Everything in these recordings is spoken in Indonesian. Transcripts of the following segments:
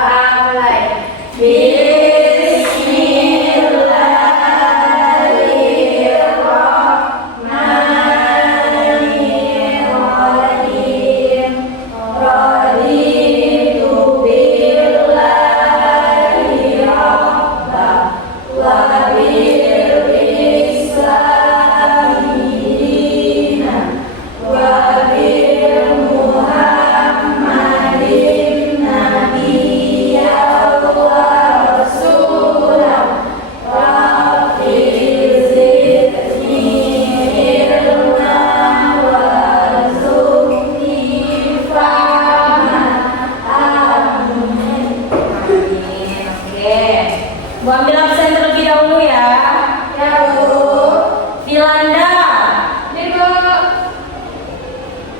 doa mulai. Bismillahirrahmanirrahim. Raditu billahi rabban wa bil islami dinan wa bil muhammadin nabiyyan wa rasulan rabbi zidni ilman warzuqni fahman. Amin. Oke. Bu ambil absen terlebih dahulu ya. Ya Bu. Dilanda, Ini Bu.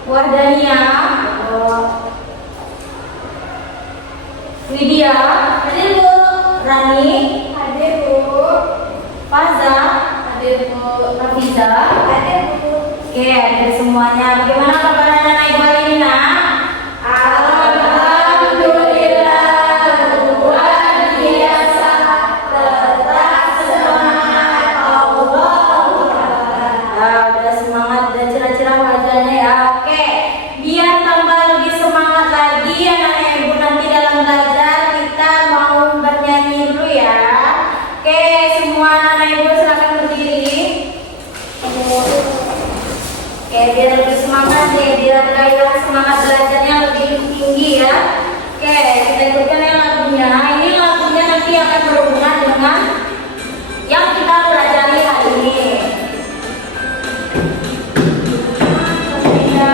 Wardania, Widya, Hadir Bu. Rani, Hadir Bu. Faza, Hadir Bu. Rafiza. Hadir Bu. Oke, hadir semuanya. Bagaimana kabar anak-anak ibu hari ini, nak? Alhamdulillah luar biasa, tetap semangat Allah. Udah semangat dan cerah-cerah wajahnya ya. Oke, biar tambah lebih semangat lagi anak-anak ibu nanti dalam belajar kita mau bernyanyi dulu ya. Oke, semua anak-anak ibu silakan berdiri. Oke, biar lebih semangat nih, biar gairah semangat belajarnya lebih tinggi ya. Oke, kita ikutkan yang lagunya. Ini lagunya nanti akan berhubungan dengan yang kita pelajari hari ini. Kita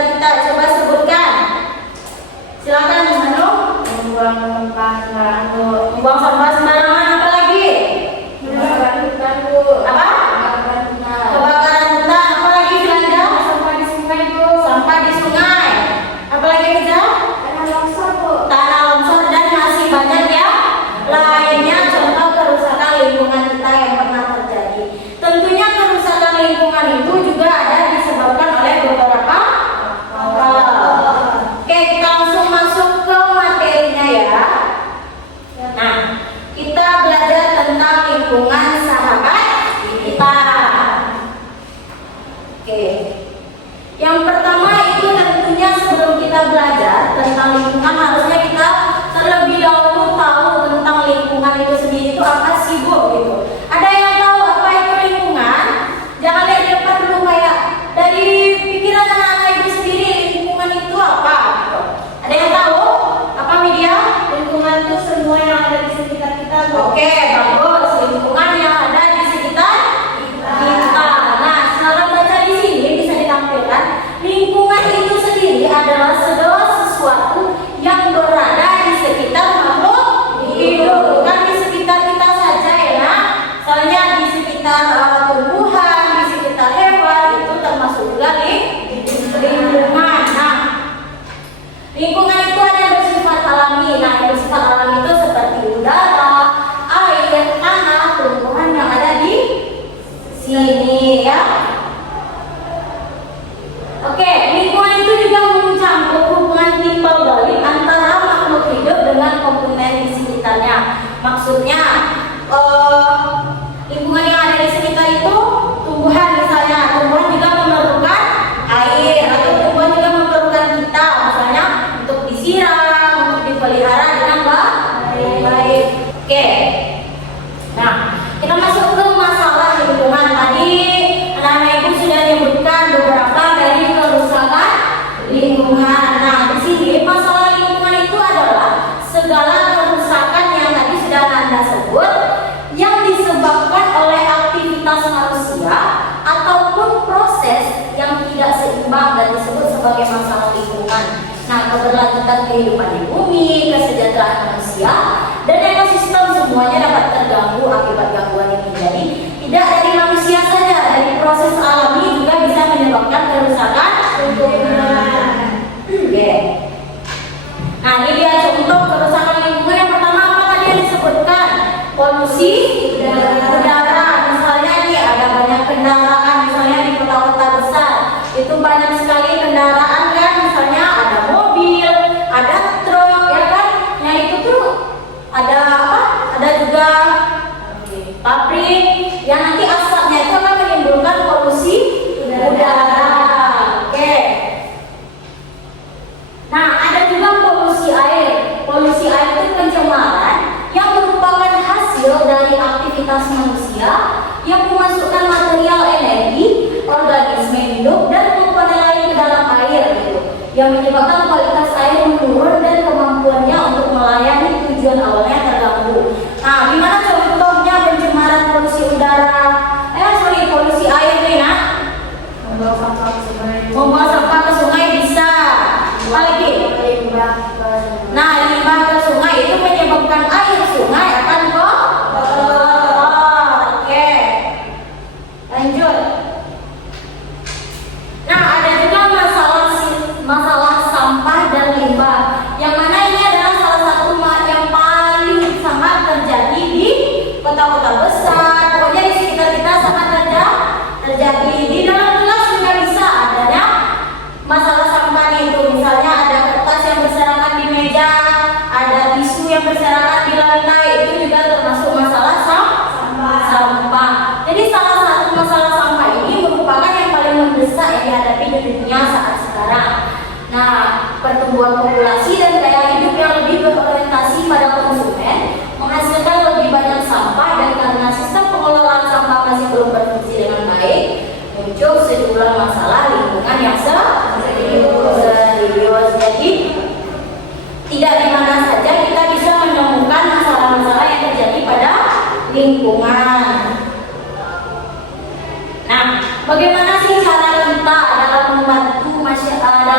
kita. Coba sebutkan. Silakan Manu. Membuang sampah sembarangan. Membuang sampah sembarangan, apa lagi? Kebakaran hutan, Bu. Apa? Kebakaran hutan. Kebakaran hutan, apa lagi Belanda? Sampah di sungai, Bu. Sampah di sungai. Apa lagi Riza? Tanah longsor, Bu. Tanah longsor dan masih banyak ya lainnya, contoh kerusakan lingkungan kita yang pernah terjadi. Tentunya kerusakan lingkungan itu juga ada disebabkan oleh beberapa hal. Oke, kita langsung masuk ke materinya ya. Nah, kita belajar tentang lingkungan sahabat kita. Oke. Yang pertama itu tentunya sebelum kita belajar tentang lingkungan harusnya kita terlebih dahulu tahu tentang lingkungan itu sendiri itu apa sih Bu gitu. Ada yang tahu apa itu lingkungan? Jangan lihat di depan dulu kayak dari pikiran anak-anak itu sendiri lingkungan itu apa gitu. Ada yang tahu apa media? Lingkungan itu semua yang ada di sekitar kita, Bu. Oke, bagus. Lingkungan yang ada di sekitar kita. Nah, sekarang baca di sini bisa ditampilkan. Lingkungan itu sendiri adalah segala sesuatu yang berada di sekitar makhluk hidup, bukan di sekitar kita saja ya. Nah, soalnya di sekitar tumbuhan, di sekitar hewan itu termasuk juga lingkungan. Nah, lingkungan itu ada yang bersifat alami. Nah, yang bersifat alami itu seperti udara, air, tanah, tumbuhan yang ada di sini ya. Oke, lingkungan itu juga mencampur hubungan timbal balik antara makhluk hidup dengan komponen di sekitarnya. Maksudnya, lingkungan yang ada di sekitar itu tumbuhan misalnya, tumbuhan juga memerlukan air, atau tumbuhan juga memerlukan kita, misalnya untuk disiram, untuk dipelihara dengan baik. Oke. Nah, kita masuk ke masalah lingkungan. Tadi anak-anak ibu sudah menyebutkan beberapa dari kerusakan lingkungan. Nah, di sini masalah lingkungan itu adalah segala kerusakan yang tadi sudah Anda sebut yang disebabkan oleh aktivitas manusia ataupun proses yang tidak seimbang dan disebut sebagai masalah lingkungan. Nah, keberlanjutan kehidupan di bumi, kesejahteraan manusia, dan ekosistem semuanya dapat terganggu akibat gangguan ini. Jadi, tidak dari manusia saja, dari proses alami juga bisa menyebabkan kerusakan lingkungan. Oke. Nah, ini dia contoh kerusakan lingkungan. Yang pertama apa tadi yang disebutkan? Polusi udara. Misalnya nih ada banyak kendaraan, misalnya di kota-kota besar itu banyak sekali kendaraan kan, misalnya ada mobil, ada truk ya kan. Yang itu tuh ada apa? Ada juga pabrik yang nanti asapnya itu akan menimbulkan polusi udara. Oke. Nah, ada juga polusi air. Polusi air itu pencemaran yang merupakan hasil dari aktivitas manusia yang memasukkan material energi, organisme hidup dan komponen lain ke dalam air gitu, yang menyebabkan kualitas air menurun dan kemampuannya untuk melayani tujuan awalnya terganggu. Nah, gimana contohnya pencemaran polusi udara? Polusi air nih, Nak? Membuang sampah ke sungai. Membuang sampah ke sungai bisa. Apa lagi? Limbah ke sungai. Nah, limbah ke sungai itu menyebabkan air sungai akan kotor. Oke. Lanjut. Nah, ada juga masalah sampah dan limbah. Yang mana ini adalah salah satu yang paling sangat terjadi di kota-kota besar. Pokoknya di sekitar kita sangat terjadi. Di dalam kelas juga bisa adanya masalah sampah itu. Misalnya ada kertas yang berserakan di meja, ada tisu yang berserakan di lantai, itu juga termasuk masalah sampah. Jadi salah satu masalah sampah ini merupakan yang paling mendesak yang dihadapi di dunia saat sekarang. Nah, pertumbuhan populasi dan gaya hidup yang lebih berorientasi pada konsumen menghasilkan lebih banyak sampah, dan karena sistem pengelolaan sampah masih belum berfungsi dengan baik, muncul sejumlah masalah lingkungan yang serius. Jadi tidak di mana saja kita bisa menemukan masalah-masalah yang terjadi pada lingkungan. Nah, bagaimana sih cara kita dalam membantu masyarakat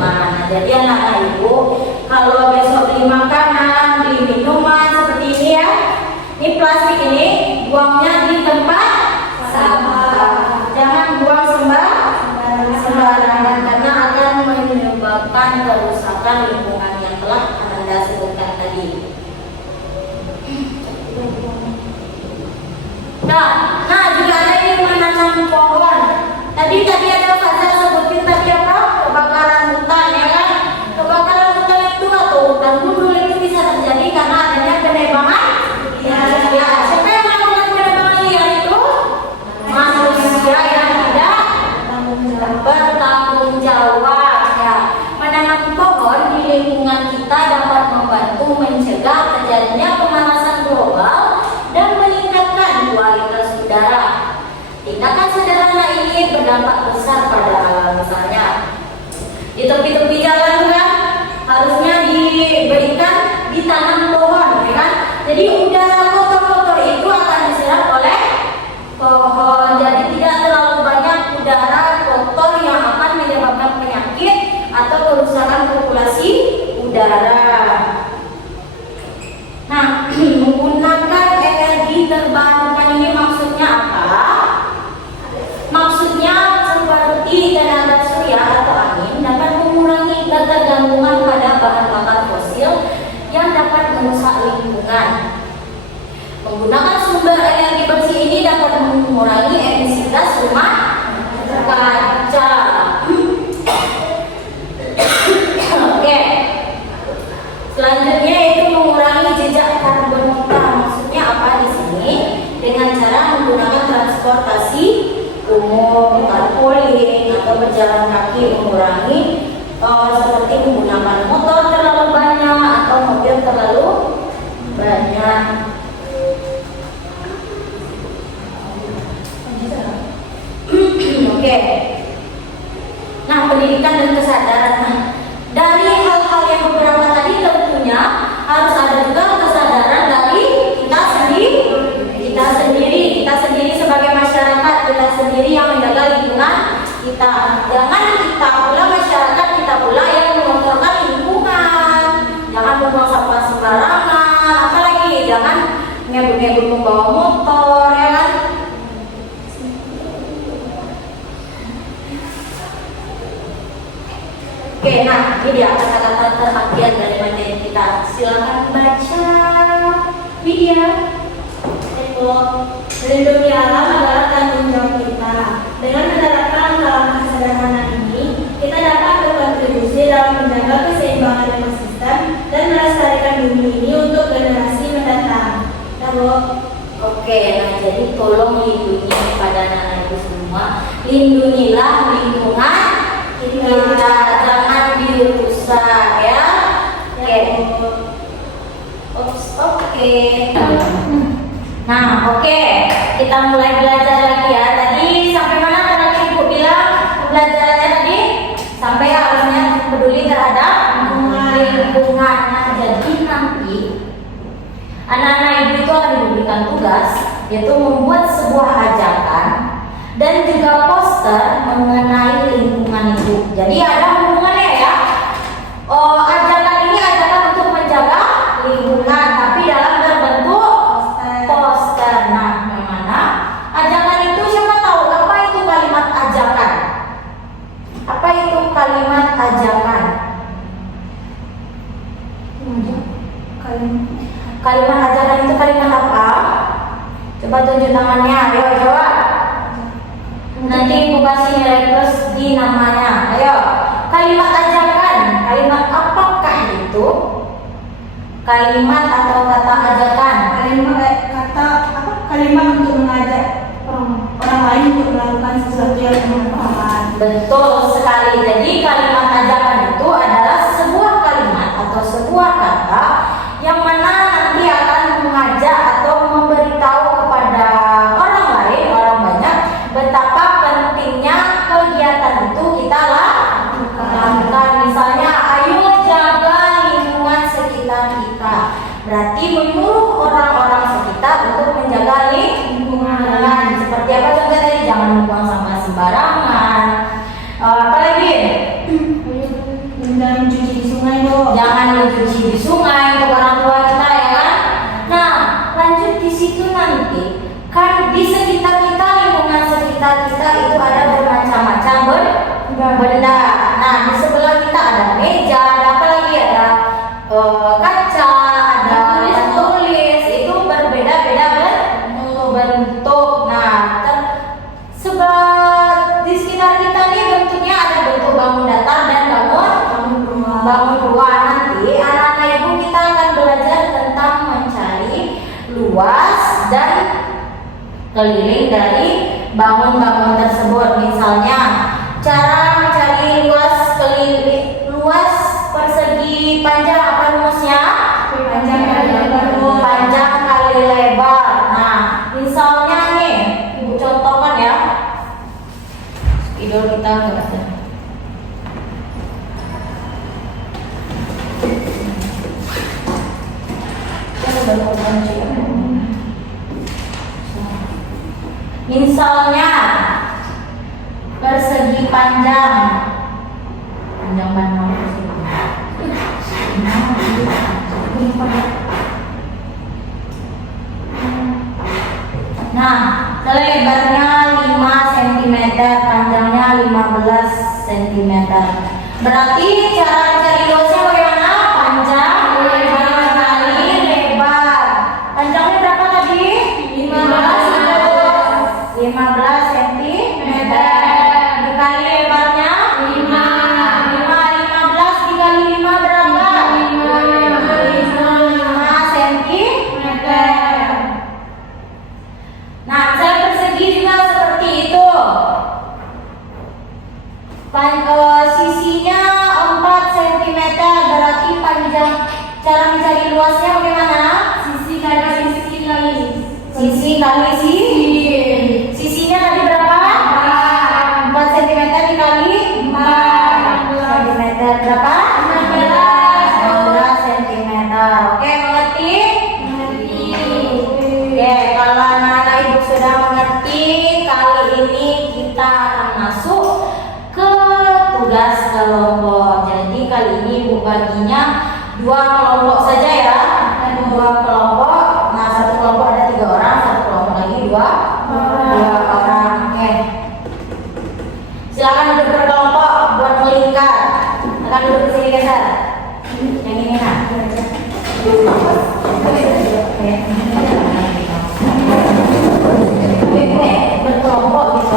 lingkungan. Nah, jadi anak-anak ibu, kalau besok beli makanan, beli minuman seperti ini ya, ini plastik ini buangnya di tempat sampah. Jangan buang sembarangan karena akan menyebabkan kerusakan lingkungan yang telah Anda sebutkan tadi. Nah, juga ada yang menanam pohon. Tadi ada Fajar sebutin tadi apa? Kebakaran hutan ya kan? Kebakaran hutan itu atau hutan gundul itu bisa terjadi karena adanya penebangan. Ya, siapa yang melakukan penebangan liar itu? Manusia yang tidak bertanggung jawab. Ya, menanam pohon di lingkungan kita dapat membantu mencegah terjadinya pemanasan global dan meningkatkan kualitas udara. Tindakan sederhana ini berdampak besar pada alam. Misalnya di tepi-tepi jalan kan harusnya diberikan ditanam pohon, ya kan? Jadi udara kotor-kotor itu akan diserap oleh pohon. Jadi tidak terlalu banyak udara kotor yang akan menyebabkan penyakit atau kerusakan populasi udara. Nah, menggunakan energi terbarukan ini maksudnya apa? Maksudnya seperti tenaga surya atau angin dapat mengurangi ketergantungan pada bahan bakar fosil yang dapat merusak lingkungan. Menggunakan sumber energi bersih ini dapat mengurangi emisi gas rumah kaca. Oke. Selanjutnya itu mengurangi jejak karbon kita. Maksudnya apa di sini? Dengan cara menggunakan transportasi umum, carpooling atau berjalan kaki, mengurangi seperti menggunakan motor terlalu banyak atau mobil terlalu banyak. Oke. Nah, pendidikan dan kesadaran. Nah, dari hal-hal yang beberapa tadi tentunya harus ada juga kesadaran dari kita sendiri sebagai masyarakat, kita sendiri yang menjaga lingkungan kita. Jangan kita pula masyarakat kita pula yang mengotorkan lingkungan. Jangan membuang sampah sembarangan, apalagi jangan ngebut-ngebut membawa motor, ya kan? Oke, nah ini dia kata-kata terakhir dari materi kita. Silakan baca Widya. Melindungi alam adalah tanggung jawab kita. Dengan menerapkan langkah sederhana ini, kita dapat berkontribusi dalam menjaga keseimbangan ekosistem dan melestarikan bumi ini untuk generasi mendatang. Oke, nah jadi tolong lindungi kepada anak ibu semua. Lindungilah lingkungan kita, jangan dirusak ya. Oke. Nah, oke, kita mulai belajar lagi ya. Tadi sampai mana tadi Ibu bilang pembelajarannya tadi? Sampai harusnya peduli terhadap lingkungan. Nah, jadi nanti anak-anak ibu itu akan diberikan tugas, yaitu membuat sebuah ajakan dan juga poster mengenai lingkungan itu. Jadi ada hubungannya ya. Ajakan ini ajakan untuk menjaga lingkungan, tapi dalam berbentuk poster. Nah, bagaimana? Ajakan itu siapa tahu apa itu kalimat ajakan? Apa itu kalimat ajakan? Kalimat ajakan itu kalimat apa? Coba tunjuk tangannya, ayo coba. Nanti Ibu kasih nilai plus di namanya. Ayo, kalimat ajakan, kalimat apakah itu? Kalimat atau kata ajakan? Kalimat untuk mengajak orang lain untuk melakukan sesuatu yang bermanfaat. Betul sekali. Jadi kalimat ajakan itu adalah sebuah kalimat atau sebuah kata yang mana nanti akan mengajak atau memberitahu kepada orang lain, orang banyak, betapa pentingnya kegiatan itu kita lakukan. Misalnya, ayo jaga lingkungan sekitar kita. Berarti menyuruh orang-orang sekitar untuk menjaga lingkungan. Seperti apa contohnya tadi? Jangan membuang sampah sembarangan. Apalagi jangan mencuci di sungai, Bu. Jangan mencuci di sungai untuk orang tua kita ya kan. Nah, lanjut di situ nanti kan di sekitar kita, lingkungan sekitar kita itu ada bermacam-macam benda. Nah, di sebelah kita ada meja, ada apa lagi, ada kaca, ada tulis, itu berbeda-beda bentuk. Nah, di sekitar kita nih bentuknya ada bentuk bangun datar dan bangun ruang. Nanti anak-anak ibu kita akan belajar tentang mencari luas dan keliling dari bangun-bangun tersebut. Misalnya cara mencari luas persegi panjang apa rumusnya? Panjang kali lebar. Nah, misalnya nih ibu contohkan ya. Idol kita enggak ada. Misalnya persegi panjang mana nah, lebarnya 5 cm, panjangnya 15 cm. Berarti cara mencari luasnya bagaimana? Panjang kali lebar. Panjangnya berapa tadi? 15 cm. Dikali lebarnya 15 dikali 5 berapa? 5 cm. Nah, misalnya persegi juga seperti itu. Sisinya 4 cm, berarti panjang. Cara mencari luasnya bagaimana? Sisi kali sisinya tadi berapa? 4 cm dikali 4 cm berapa? 15 cm. Oke, mengerti? Oke, kalau anak-anak ibu sudah mengerti, kali ini kita akan masuk ke tugas kelompok. Jadi kali ini ibu baginya 2 kelompok saja ya. 2 kelompok. Nah, satu kelompok ada 3 orang, satu kelompok lagi 2 orang. Oke. Silakan duduk berkelompok buat melingkar. Akan duduk di sini geser. Yang ini nah. Berkelompok gitu.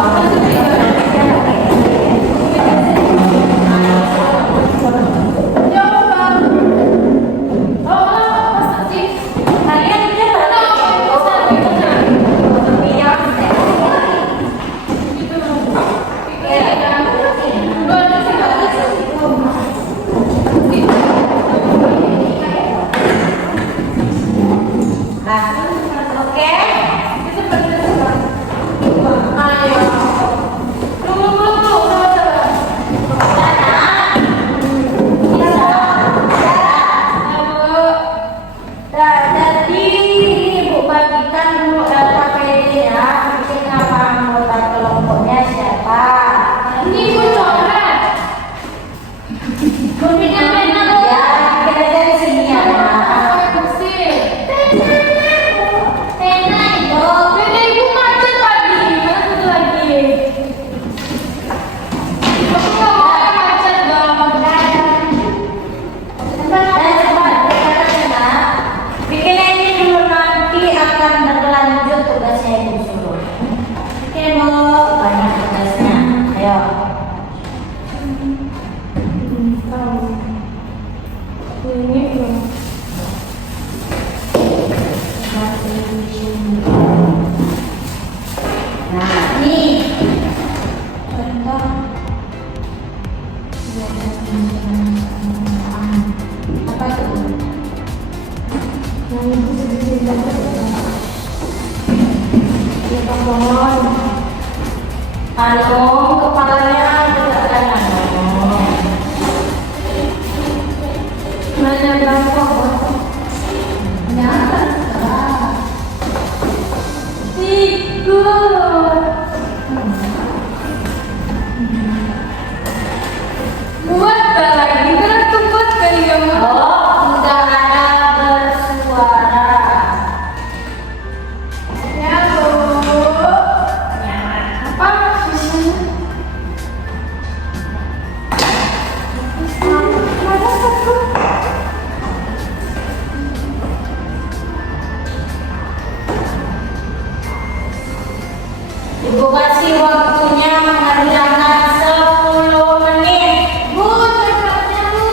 Ibu kasih waktunya mengerjakan 10 menit. Bu, cepatnya Bu.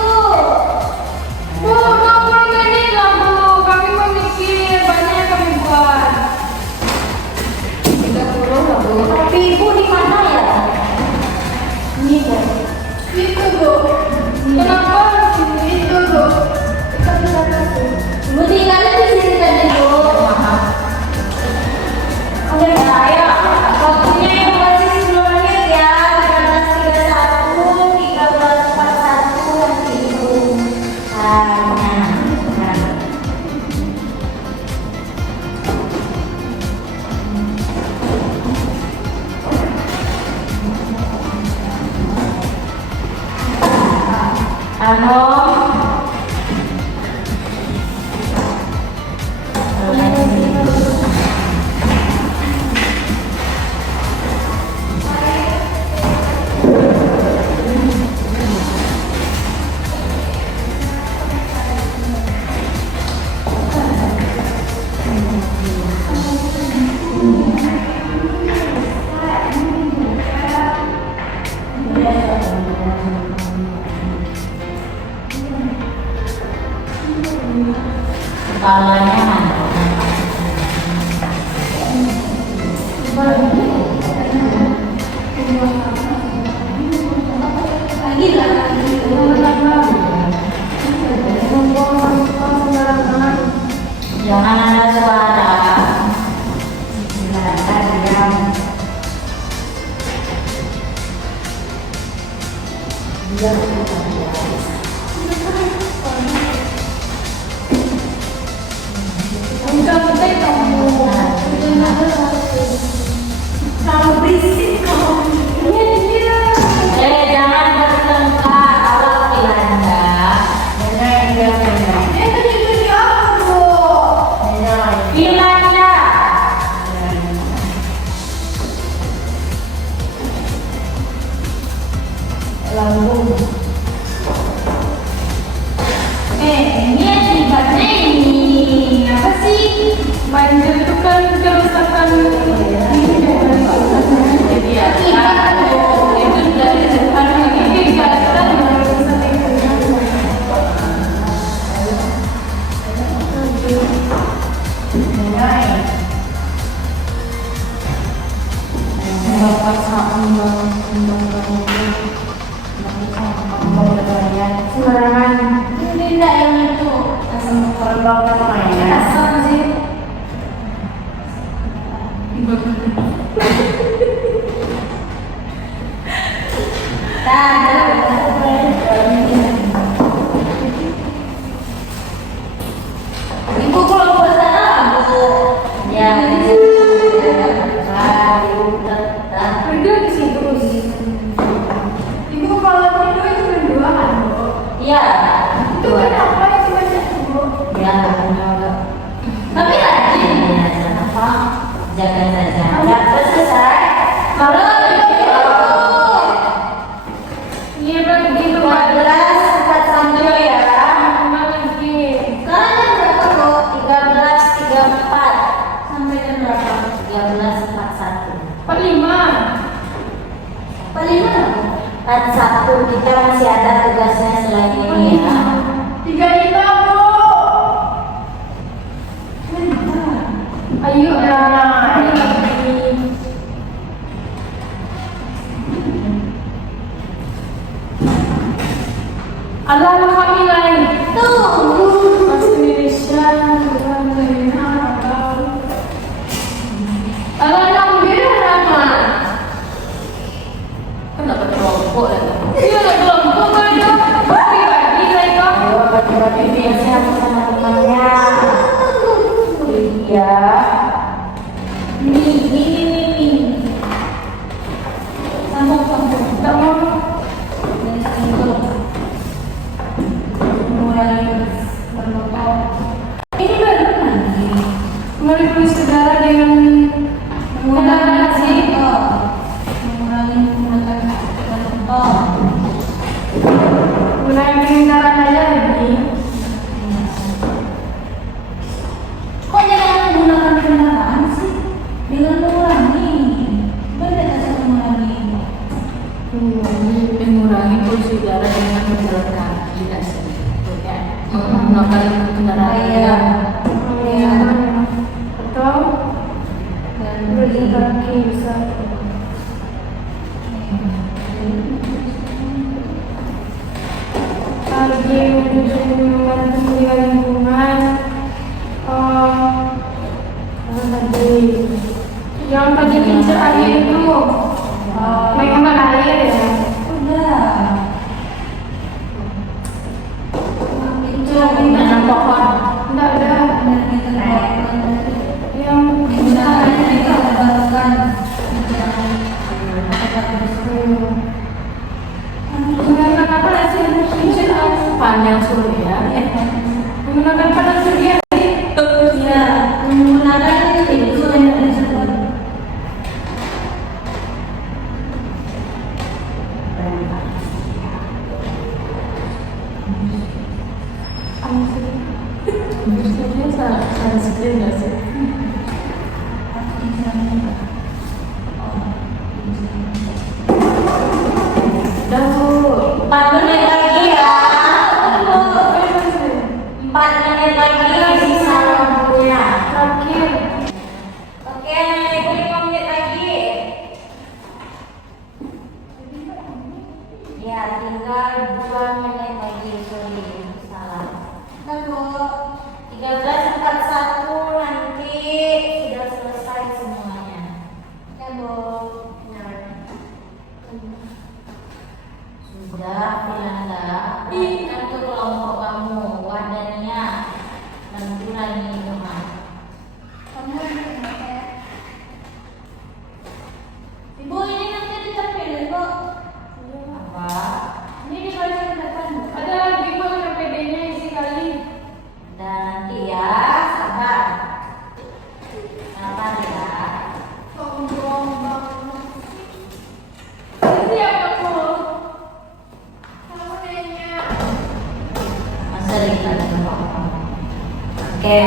Bu, 60 menit lah Bu. Kami memikir banyak yang kami buat. 30 lah Bu. Tapi Ibu di mana ya? Ini Bu. Itu Bu. Kenapa harus itu Bu? Kita bisa kasih. Ibu tinggalnya di sini tadi Bu. Maaf. Oke, ayo. Waktunya Ibu kasih 10 menit ya. 13.31, 13.41 nanti Ibu tanya. Kepalanya jangan ada suara. Kamu berisik kamu. Jangan bertengkar kalau Ilanda. Itu jadi apa Bu? Ilanda. Lambung. Ini akibatnya ini apa sih? Banjir itu kan kerusakan jadi ya itu dari depan ini gatal Sembarangan. Tidak yang itu. Asal terbang namanya. asal sih. Ibu kalau ke sana Bu. Ya. Ibu tetap. Berdua di situ terus. Ibu kalau tidur itu berduaan Bu. Iya. Itu kenapa itu banyak Bu? Ya, tapi rajin ya, apa? Jaga saja. Ya, selesai. Kalau Iya begitu 14.41 ya. Tambah lagi. Sekarang jam berapa Bu? 13.34 Sampai jam berapa? 13.41. 45. 41 kita masih ada tugasnya selain ini ya. 35 Bu. Ayo anak, ayo lagi. Ala kami lain. Tuh. Masih Indonesia, bukan China, atau ala nang dia nama. Kenapa kelompok lagi? Iya lah kelompok kan itu pribadi lah itu. Ayo bagi-bagi biasanya sama temannya. Iya. Ini. Sambung. Dari sini dulu. gunain pengindaran aja lagi. Kok jangan menggunakan kendaraan sih? Dengan mengurangi. Beda sama mengurangi. Mengurangi polusi udara dengan berjalan kaki dan menggunakan kendaraan. Iya. Atau berjalan kaki bisa. Lagi membantu menjaga lingkungan. Yang tadi kincir air itu menghemat air ya. Udah. Itu yang pohon. Enggak ada. Yang Gunakan kita terbarukan. menggunakan apa sih kincir air? Panjang surya. Menggunakan panas surya. Ya, menggunakan itu yang disebut. Salah sedih nggak sih? Udah Bu, 4 menit lagi ya. 4 menit lagi sisa waktunya. Terakhir. Oke, Ibu 5 menit lagi. Ya, tinggal 2 menit lagi. Sorry, salah. Nah, Bu. 13.41 nanti sudah selesai semuanya. Ya, Bu. Sudah, Finanda. Berikan ke kelompok kamu wadahnya dan kurangi minuman. Kamu ya. Ibu, ini nanti ditampilin, Bu. Apa? Ini di bagian depan, Bu. Ada lagi kok yang PD-nya isi kali. Dan nanti ya, sabar. Sabar ya. Ini apa kok? Kamu nanya. Masa kita Oke.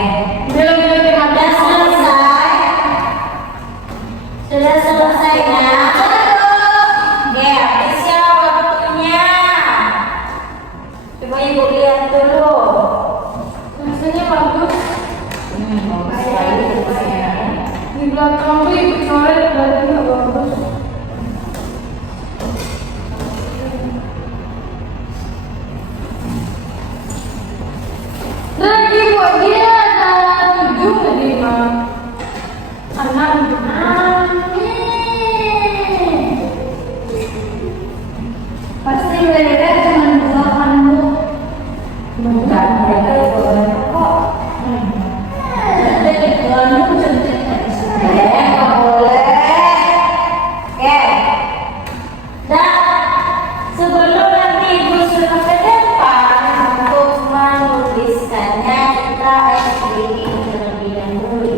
Belum Sudah selesai. Sudah selesai ya. Oke, habis ya waktunya. Coba Ibu lihat dulu. Rasanya bagus. Bagus sekali tulisnya. Di belakang tuh ibu coret berarti nggak bagus. Lagi buat dia ada 7 tadi mah. 6. Pasti mereka cuma dua kan, Bu. Bukan mereka itu kok. Jadi kalau contohnya di sini. Nggak boleh. Oke. Dan sebelum nanti Ibu suruh ke depan untuk menuliskannya, kita explain terlebih dahulu.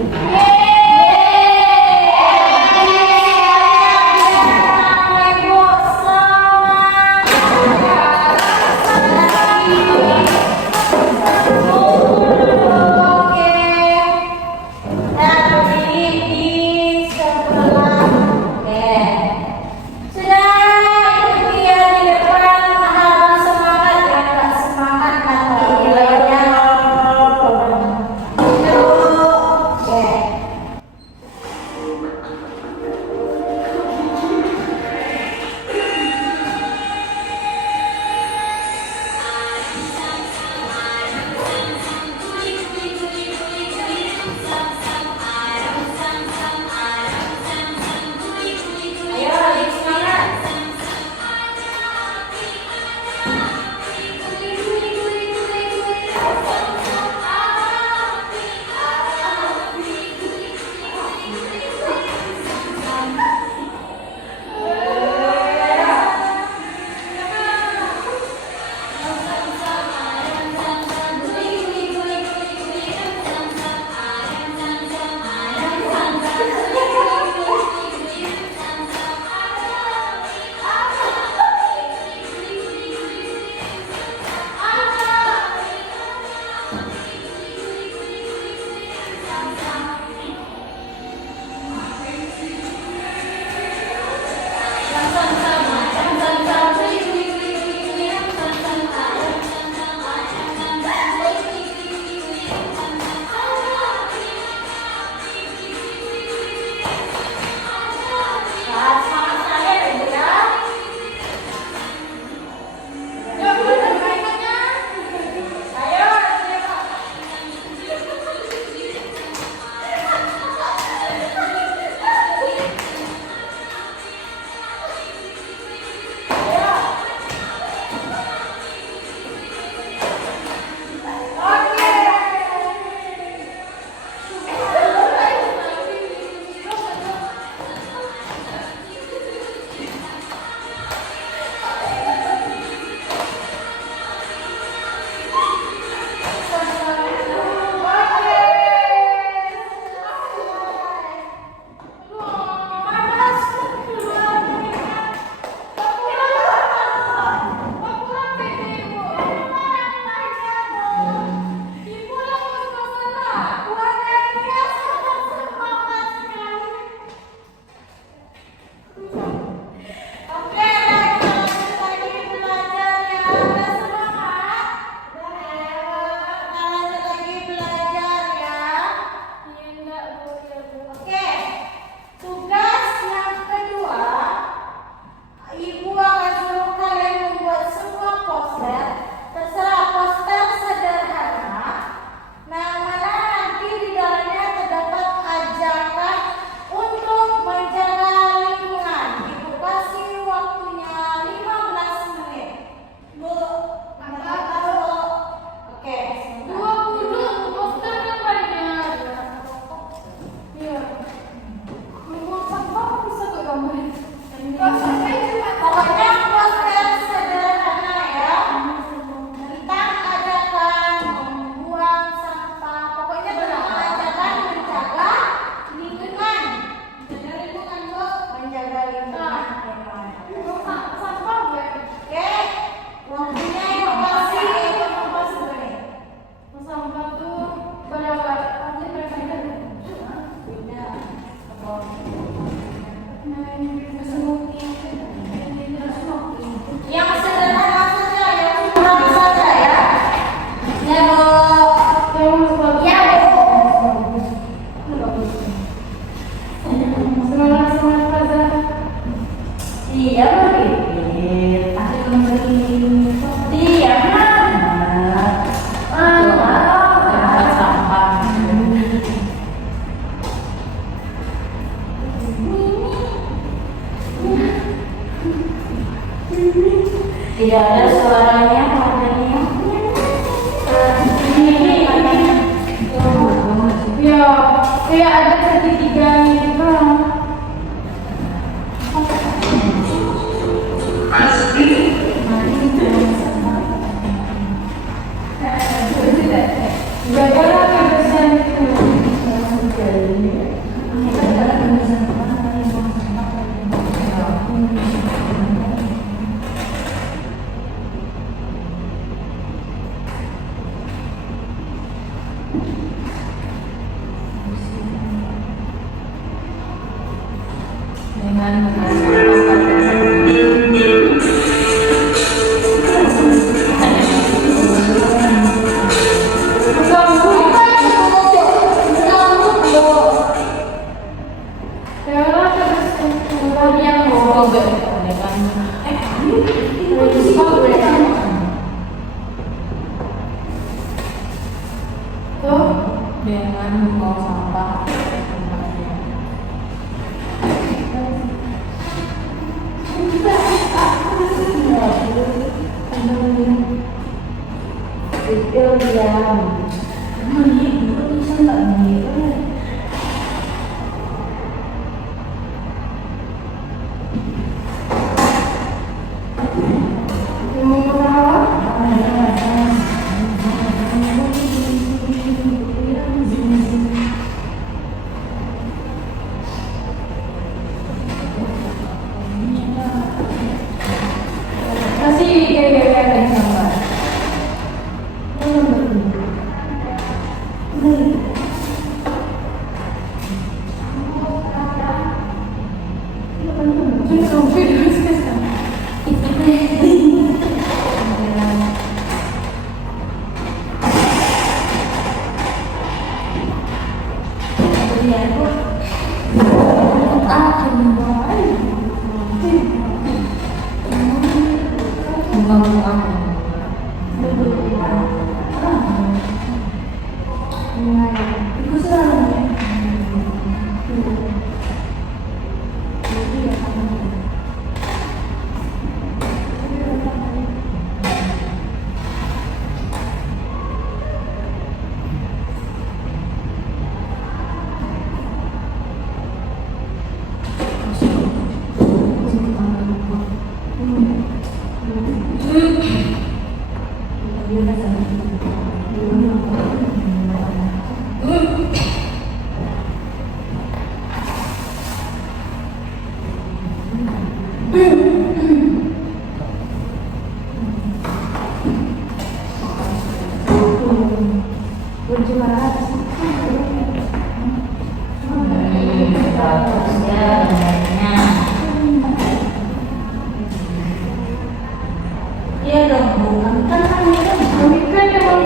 Ibu, selamat. Tahu. Oke. 20 poster kan banyak. Iya. Mau sampah bisa kok gambar. Pokoknya poster sederhana ya. Kita adakan membuang sampah. Pokoknya menjaga lingkungan. Menjaga lingkungan, Bu. Menjaga lingkungan. Sampah gue. Oke. Waktunya inovasi. Inovasi boleh. Sampah tuh banyak artinya mereka Beda. Yang sederhana saja, yang kurang saja ya. Ya, Bu. Ya, Bu. Semangat Faza. Iya, Bibit. Aku memberi. Iya, Mama. Sampah. Tidak ada suaranya, makanya. Ya, kayak ada segitiganya gitu. Gara-gara kebersihan itu. Dengan membuang sampah. Itu diam. Bisa nggak gitu? Masih gara-gara gambar. Iya dong, Bu. Kan kami kan Kami kan emang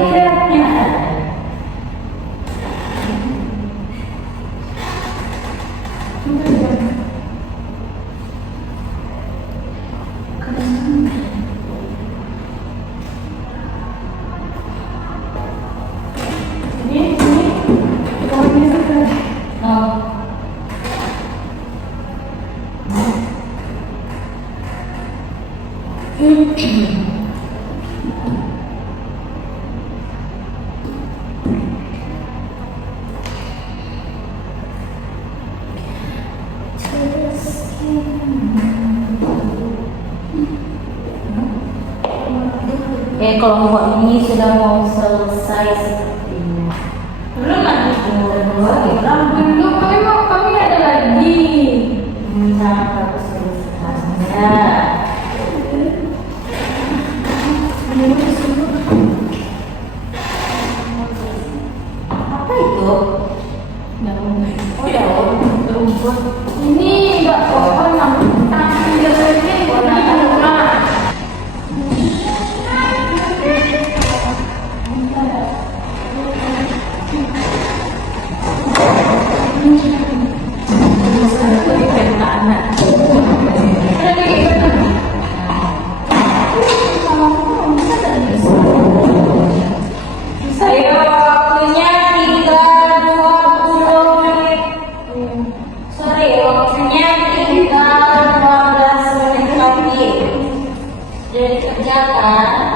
kelompok ini sudah mau selesai sepertinya. Belum lagi. Belum lagi. Belum, kami ada lagi. Sangat bagus tulisannya. Apa itu? Oh, daun rumput. Ini enggak pohon yang ini bunga. Saya waktunya 3:20 menit. Sorry, waktunya 3:15 menit lagi. Sudah dikerjakan.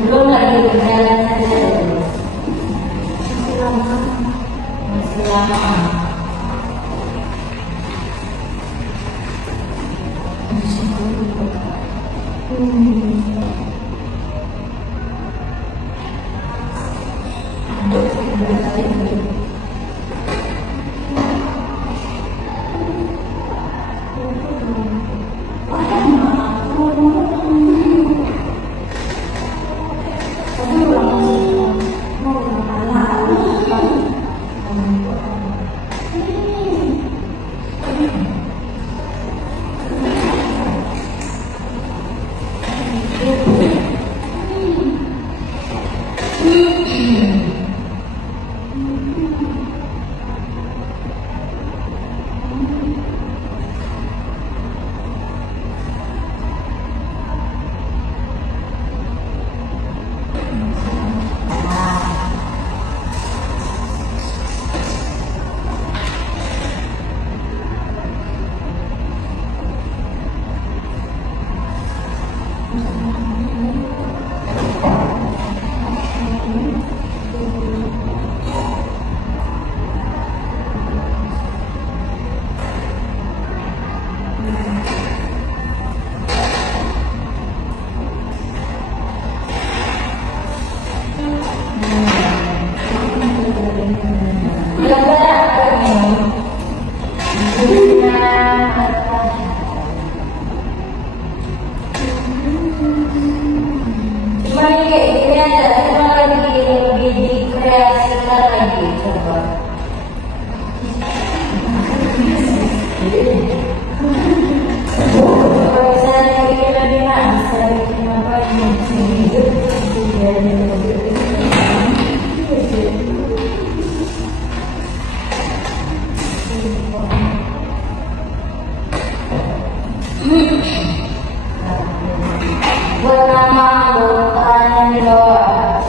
Belum lagi berjalan saja. Masih lama. Bernama Sultan Doa.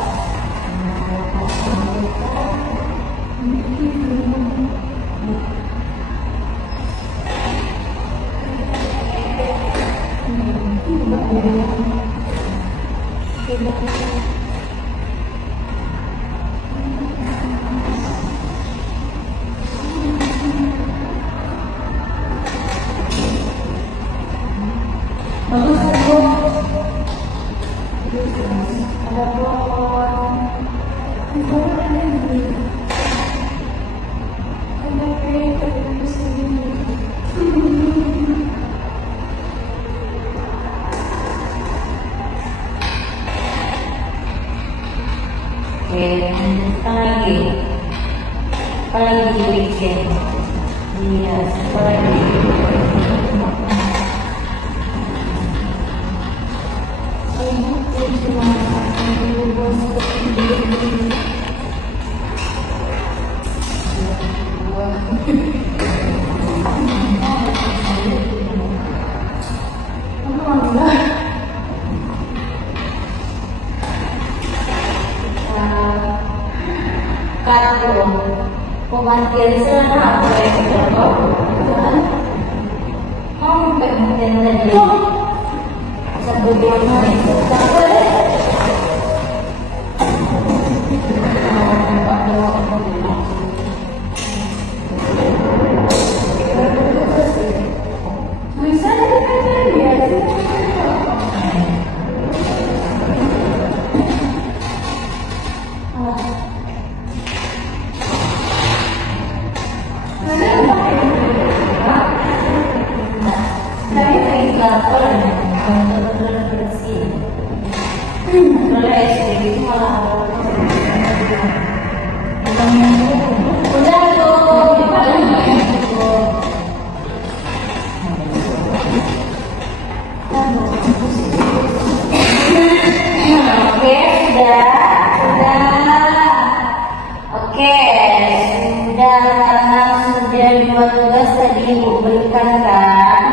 Apalagi dibikin. Iya, apalagi. berangkat belum? Pembantir sana apa yang kita mau pengen lagi sebelumnya itu berikan kan.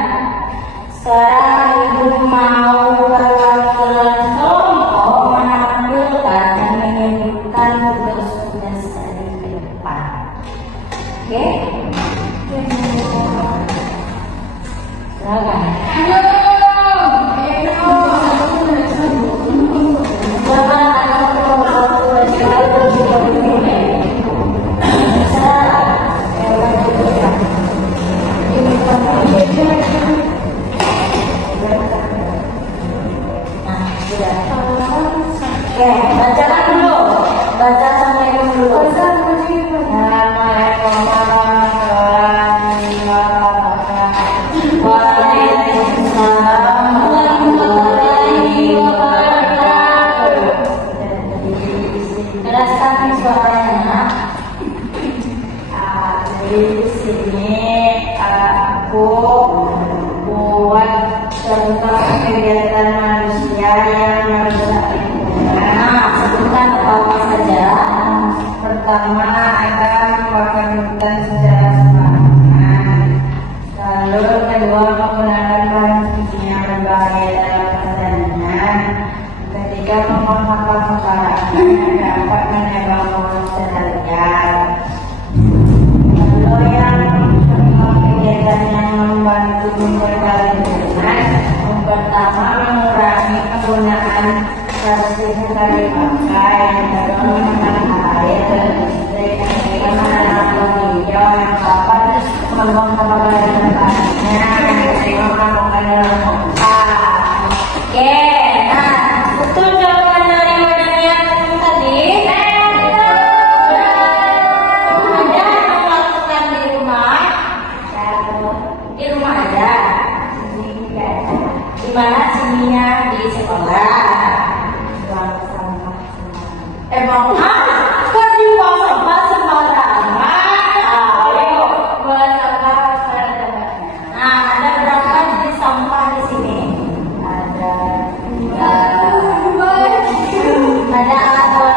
Sekarang ibu mau perwakilan kelompok menampilkan dan menyebutkan tugas-tugas dari ke depan. Oke? Silakan. Oke, bacakan dulu. Baca sampai dulu. Waalaikumsalam warahmatullahi wabarakatuh. Keraskan suaranya. Di sini aku buat contoh kegiatan manusia yang merusak lingkungan. Sebutkan apa saja. Pertama, akan membakar hutan secara sembarangan. Lalu kedua, menggunakan bahan kimia berbahaya dalam pertanian. Ketiga, memanfaatkan pekarangan yang dapat menyebabkan polusi liar. Lalu yang kelima, kegiatan yang membantu menjaga lingkungan. Pertama, mengurangi penggunaan plastik sekali pakai, yang kedua menggunakan air dan listrik, yang ketiga menanam pohon hijau yang dapat membangun kebakaran tempatnya, yang ketiga melakukan dalam pompa. Oke, nah betul jawaban dari Wadania tadi. Ada yang melakukan di rumah? Di rumah ada. Di mana sininya? Di sekolah. Emang kok dibuang sampah sembarangan? Ayo, buang sampah sembarangan. Nah, ada berapa jenis sampah di sini? Ada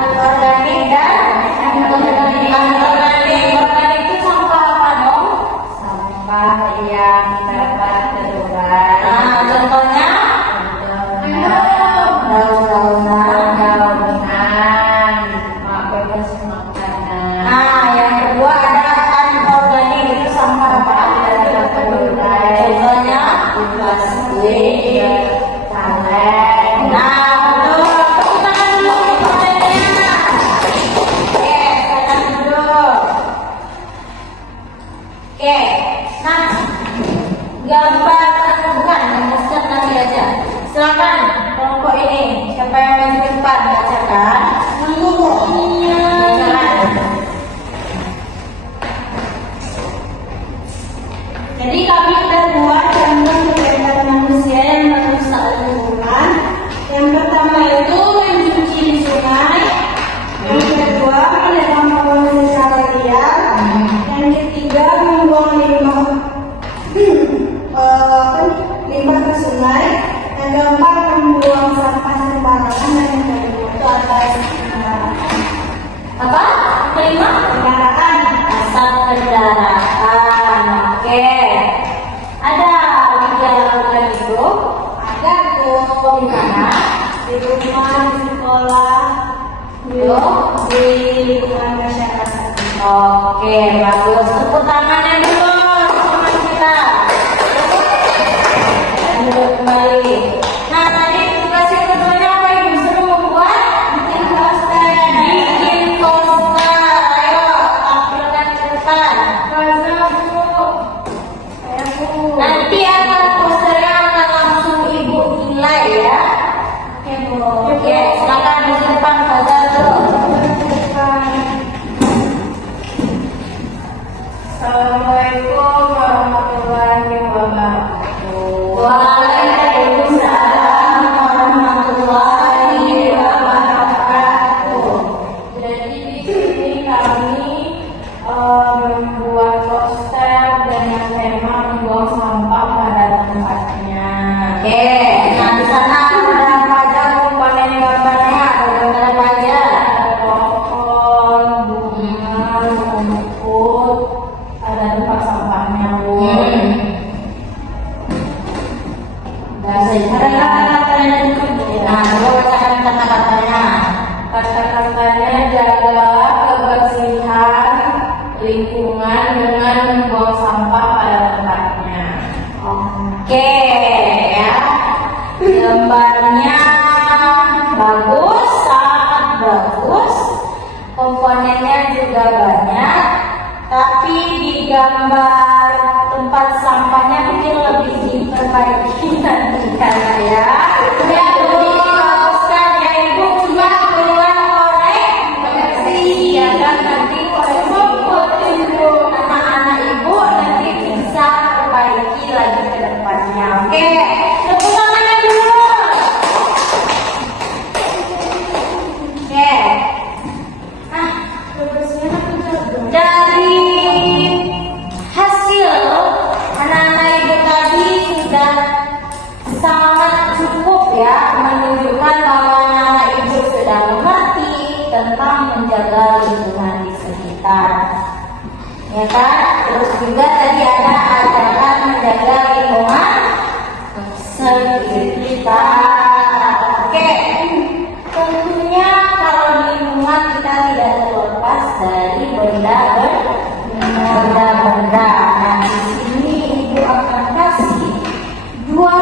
organik dan anorganik. Organik itu sampah apa dong? Sampah yang dapat terurai. Nah, contohnya? Nah, yang kedua ada anorganik, itu sampah apa? Contohnya plastik, kaleng. Nah, betul. Tepuk tangan dulu pertanyaannya. Oke, tangan dulu. Oke, nah gambar bukan Ustaz nanti aja. Silakan kelompok ini. Siapa yang paling cepat bacakan? Jadi kami sudah buat contoh kegiatan manusia yang merusak lingkungan. Yang pertama itu mencuci di sungai. Yang kedua menanam pohon secara liar. Yang ketiga membuang limbah ke sungai. Yang keempat membuang sampah sembarangan. Dan yang kelima itu atas apa? Kelima kendaraan. Asap kendaraan. Oke. Ada yang lakukan itu? Ada tuh. Di mana? Di rumah, di sekolah, di lingkungan masyarakat. Oke, bagus. Tepuk tangannya dulu teman kita. Lanjut kembali. Nah, tadi tugas yang keduanya apa Ibu? Suruh membuat bikin poster. Bikin poster. Ayo, tampilkan cepetan. Nanti akan posternya akan langsung Ibu nilai ya. Oke, Bu. Oke, silakan disimpan saja tuh. Assalamualaikum warahmatullahi wabarakatuh. Waalaikumsalam warahmatullahi wabarakatuh. Jadi di sini kami membuat poster dengan tema membuang sampah pada tempatnya. Oke, nah di sana ada apa aja komponen gambarnya? Ada gambar apa aja? Ada pohon, bunga, rumput, ada tempat sampahnya, Bu. Dan Ada kata-katanya juga. Nah, coba bacakan kata-katanya. kata-katanya jaga kebersihan lingkungan dengan membuang sampah pada tempatnya. Oke, ya. Gambarnya bagus, sangat bagus. Komponennya juga banyak. Tapi di gambar tempat sampahnya mungkin lebih diperbaiki nanti karena ya. Ya, lebih dibaguskan ya Ibu. Cuma keluar korek bersih ya kan nanti anak-anak Ibu nanti bisa perbaiki lagi ke depannya. Oke, tepuk tangannya dulu. Oke. Dari hasil anak-anak Ibu tadi sudah sangat cukup ya menunjukkan bahwa anak-anak Ibu sudah mengerti tentang menjaga lingkungan di sekitar. Ya kan? Terus juga tadi ada ajaran menjaga lingkungan sekitar. Oke. Tentunya kalau di lingkungan kita tidak terlepas dari benda-benda. Nah, di sini Ibu akan kasih dua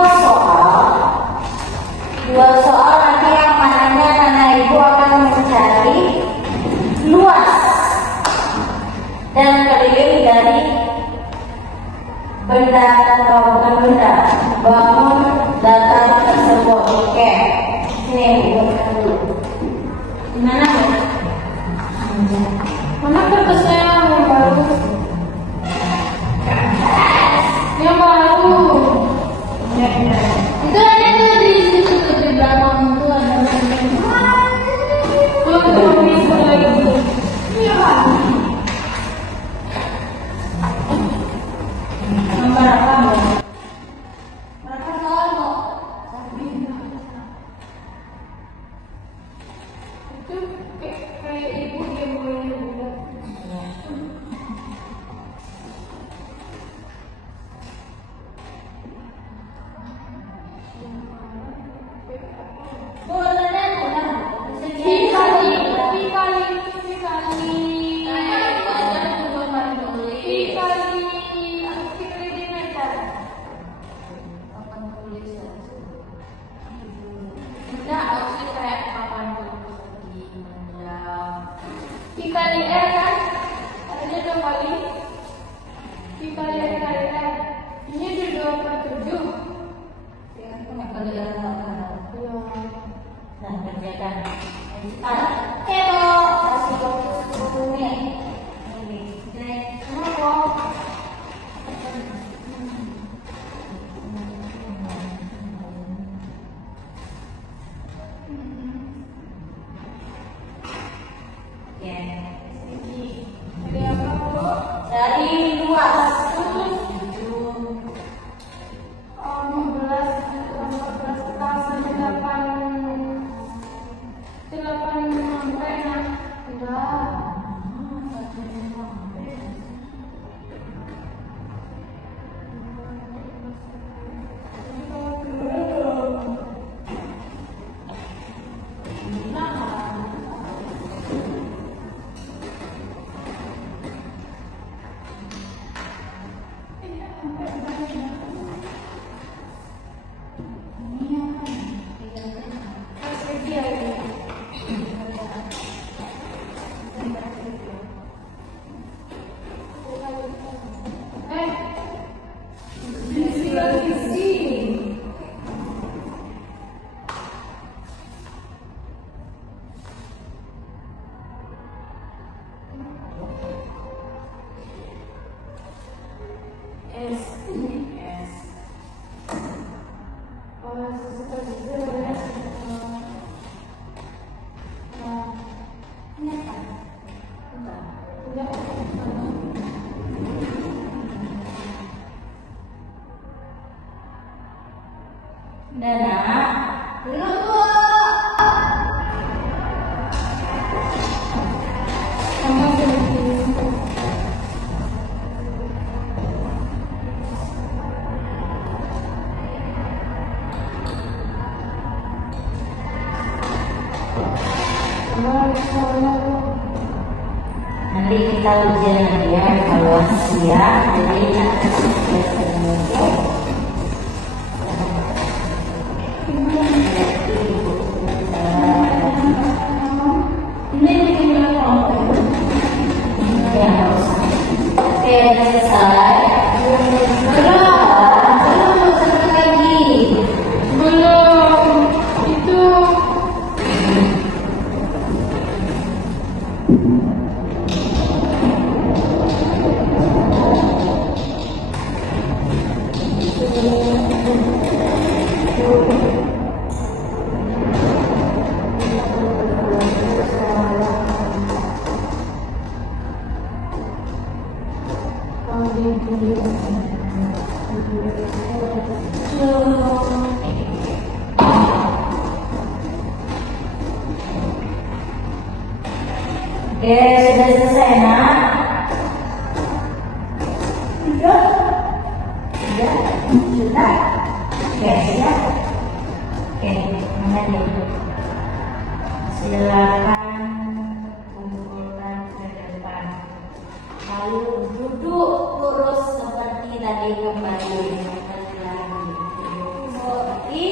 soal nanti yang mananya anak Ibu akan mencari luas dan keliling dari benda atau bukan benda, bangun data tersebut. Oke, ini Ibu dulu. Gimana ya? Mana kertasnya yang baru? Yang baru. Itu ada tuh di situ tuh di belakang itu ada. Kalau kita bisa lagi. Iya. Gambar apa? Berapa soal, Bu? Itu kayak ibu yang boleh buat. Dikali R kan? Artinya 2 kali. Dikali R kali R. Ini di 2/7. Ya, kenapa dia enggak? Ya. Nah, kerjakan. Oke, Bu. Kasih waktu nih. Kenapa? Dari apa, Bu? Dari luas. 15, 14, 8, 8, Nanti kita ujian lagi ya, evaluasi ya. Jadi nanti kita Oke, udah selesai. Belum satu lagi. Belum. Itu. Oke, sudah selesai nak? Sudah? Sudah? Oke, sudah? Oke, mana dia? Silakan kumpulkan ke depan. Lalu duduk lurus seperti tadi kembali. Seperti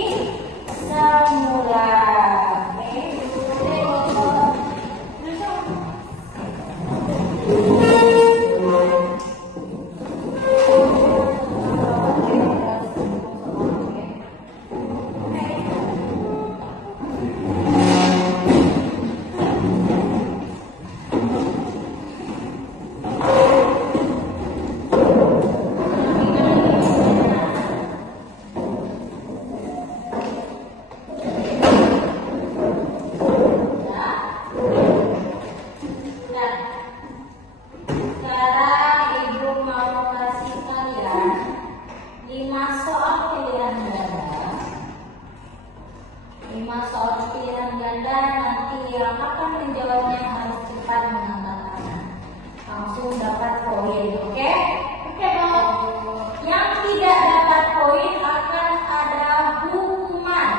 semula. Langsung dapat poin, oke? Oke, yang tidak dapat poin akan ada hukuman.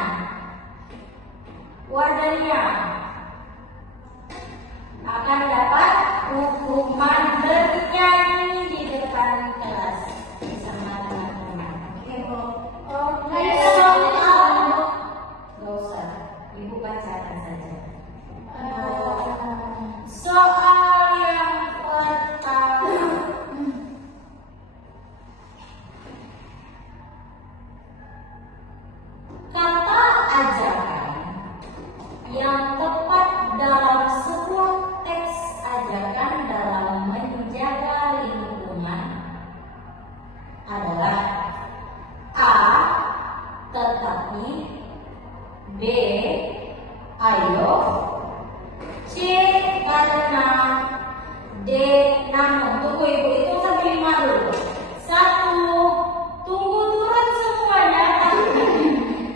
Wadahnya akan dapat hukuman bernyanyi di depan kelas bersama teman-teman. Oke, nggak usah, ibu bacakan saja. Soal yang pertama, kata ajakan yang tepat dalam sebuah teks ajakan dalam menjaga lingkungan adalah A. Tetapi, B. Ayo, C. Karena, D. Namun. Tunggu ibu, itu sampai 5 dulu. 1, tunggu turun semuanya.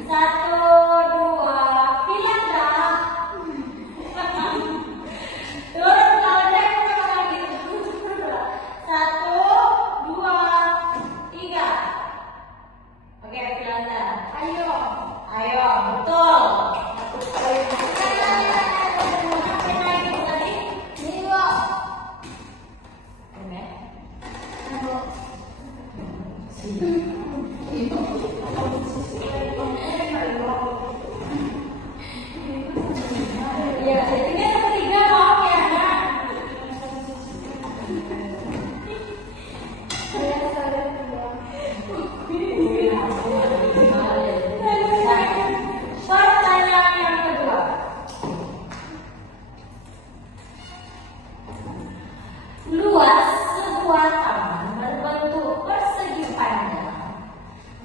1, 2, bilang dah. Turun kalau dia bukan lagi. 1, 2, 3. Oke, bilang dah. Ayo. Ayo, betul. Pertanyaan yang kedua. Luas sebuah taman berbentuk persegi panjang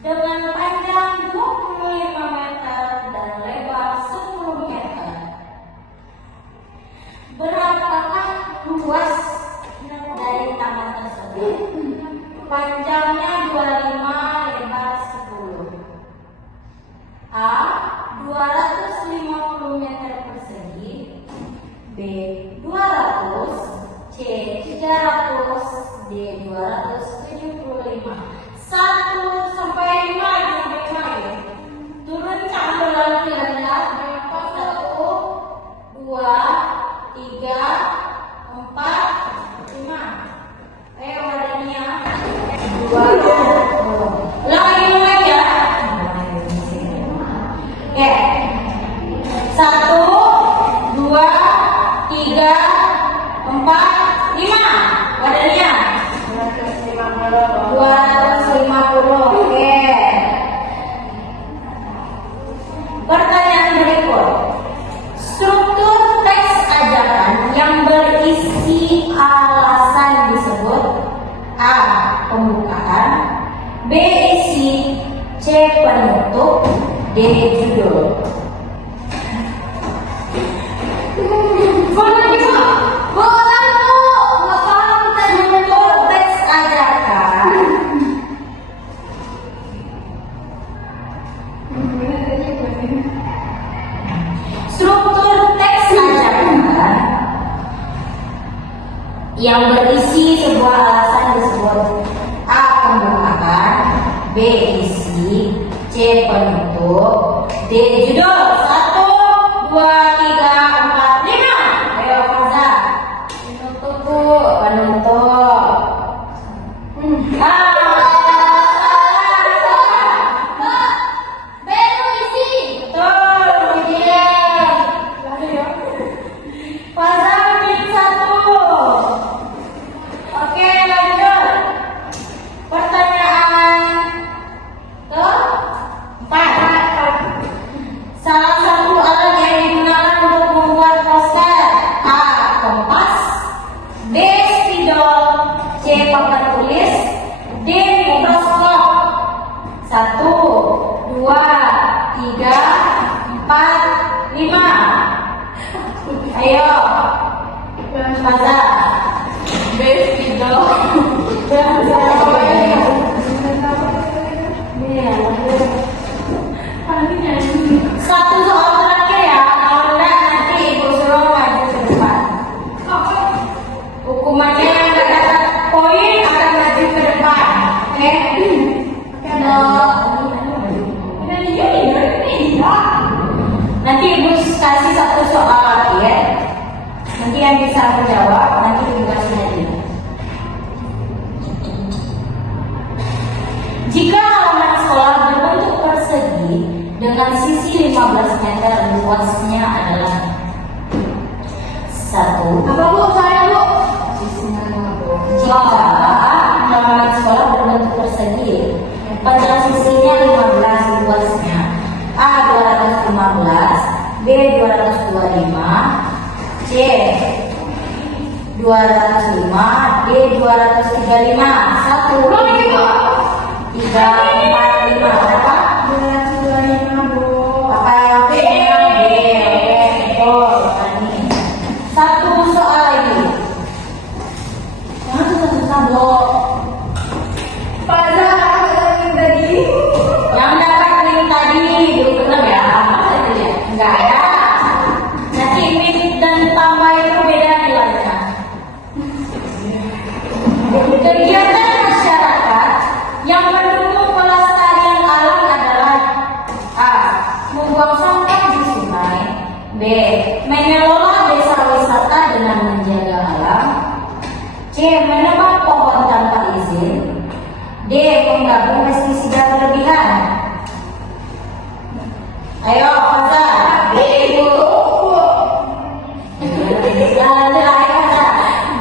dengan panjang 25 meter dan lebar 10 meter. Berapakah luas dari taman tersebut? Panjangnya 25, lebar 10. A. 250 meter persegi, B. 200, C. 300, D. 275. 1 sampai 5 ya. Turun sambil lagi ya. 1, 2, 3, 4, 5. Ayo wadahnya. 2. Lagi mulai ya. Oke. 1, 2, 3, 4, 5. Wadahnya. 250. Oke. Pertanyaan berikut. Struktur teks ajakan yang berisi alasan disebut: A. Pembukaan, B. Isi, C. Penutup, D. Judul. Struktur teks ajakan yang berisi sebuah alasan disebut: A. Pembukaan, B. Isi, C. Penutup, D. Judul. 1, 2, 3, 4, 5. Ayo Faza. Penutup Bu. Penutup. Papan tulis, D. Mikroskop. 1, 2, 3, 4, 5. Ayo Faza. B. Spidol. Satu soal terakhir ya, kalau enggak nanti Ibu suruh maju ke depan. Hukumannya poin akan maju ke depan, oke? Nanti Ibu kasih satu soal lagi ya. Nanti yang bisa menjawab nanti Ibu kasih lagi. Jika halaman sekolah berbentuk persegi dengan sisi 15 meter, luasnya adalah 1. Apa Bu? Saya Bu. Jika halaman sekolah berbentuk persegi, panjang sisinya 15, luasnya A. 215, B. 225, C. 205, D. 235. 1, 2, 3, 4, 5. Berapa? 225 Bu. Apa B? B. Oh, ini. Satu soal lagi. Jangan susah-susah, Bu. Pada yang tadi. Yang dapat link tadi, benar ya? Enggak ada. Nanti min dan tambah itu beda nilainya. Kegiatan masyarakat yang mendukung pelestarian alam adalah: A. Membuang sampah di sungai, B. Mengelola desa wisata dengan menjaga alam, C. menebang pohon tanpa izin, D. menggabung pestisida berlebihan. Ayo Faza. B. Bu.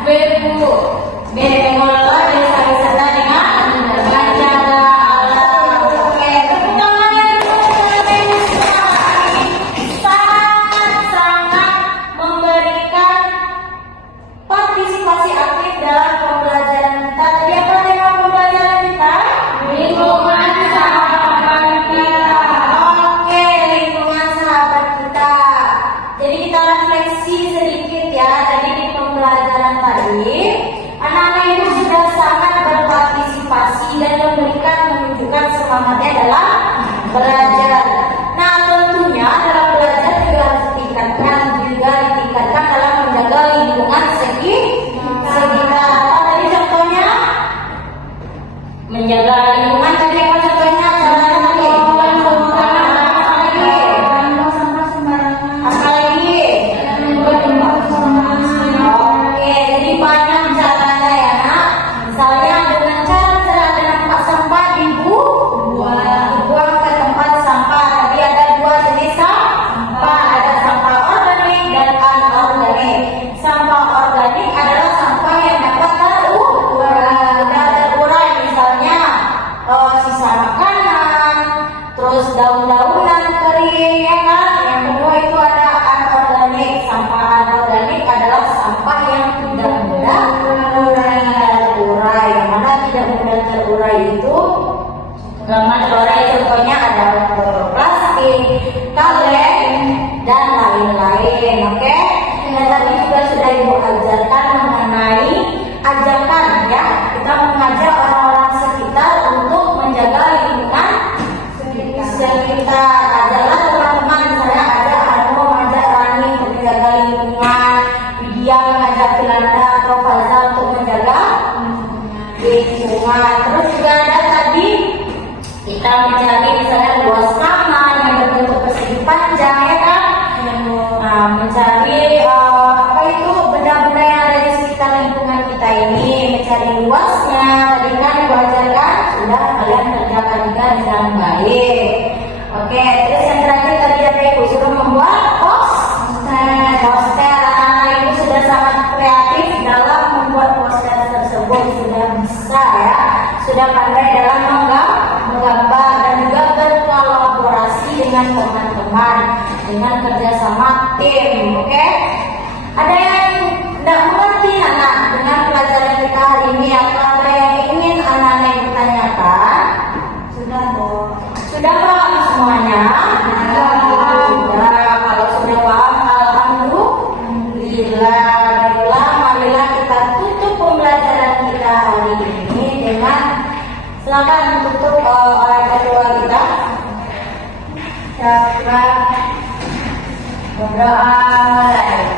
B. Bu. B. mengelola desa wisata dengan menjaga alam. Oke, tepuk tangan yang sangat memberikan partisipasi aktif dalam pembelajaran kita. Tadi apa tema pembelajaran kita? Lingkungan sahabat kita. Oke, lingkungan sahabat kita. Jadi kita refleksi sedikit ya. Jadi di pembelajaran tadi, anak-anak itu sudah sangat berpartisipasi dan menunjukkan semangatnya dalam belajar. Nah, tentunya dalam belajar juga harus ditingkatkan dalam menjaga lingkungan sekitar. Apa tadi contohnya? Menjaga lingkungan tadi apa contohnya? Apa lagi? yang tadi juga sudah Ibu ajarkan mengenai ajakan ya. Kita mengajak orang-orang sekitar untuk menjaga lingkungan sekitar. Adalah teman-teman, misalnya ada Anu mengajak Rani untuk menjaga lingkungan, Widya mengajak Filanda atau Faza untuk menjaga lingkungan. Terus juga ada tadi kita mencari misalnya luas taman yang berbentuk persegi panjang ya kan. Mencari apa itu benda-benda yang ada di sekitar lingkungan kita ini, mencari luasnya. Tadi kan Ibu ajarkan, sudah kalian kerjakan juga dengan baik. Oke, terus yang terakhir tadi ada Ibu suruh membuat poster. Anak-anak Ibu sudah sangat kreatif dalam membuat poster tersebut, sudah bisa ya, sudah pandai dalam menggambar dan juga berkolaborasi dengan teman-teman, dengan kerjasama tim. Oke, ada yang tidak mengerti anak dengan pelajaran kita hari ini? Apa ada yang ingin anak-anak yang bertanyakan? Sudah, Bu. Sudah paham semuanya? Sudah. Kalau sudah paham, alhamdulillah. Baiklah, marilah kita tutup pembelajaran kita hari ini dengan silakan tutup oleh kedua kita. Berdoa mulai.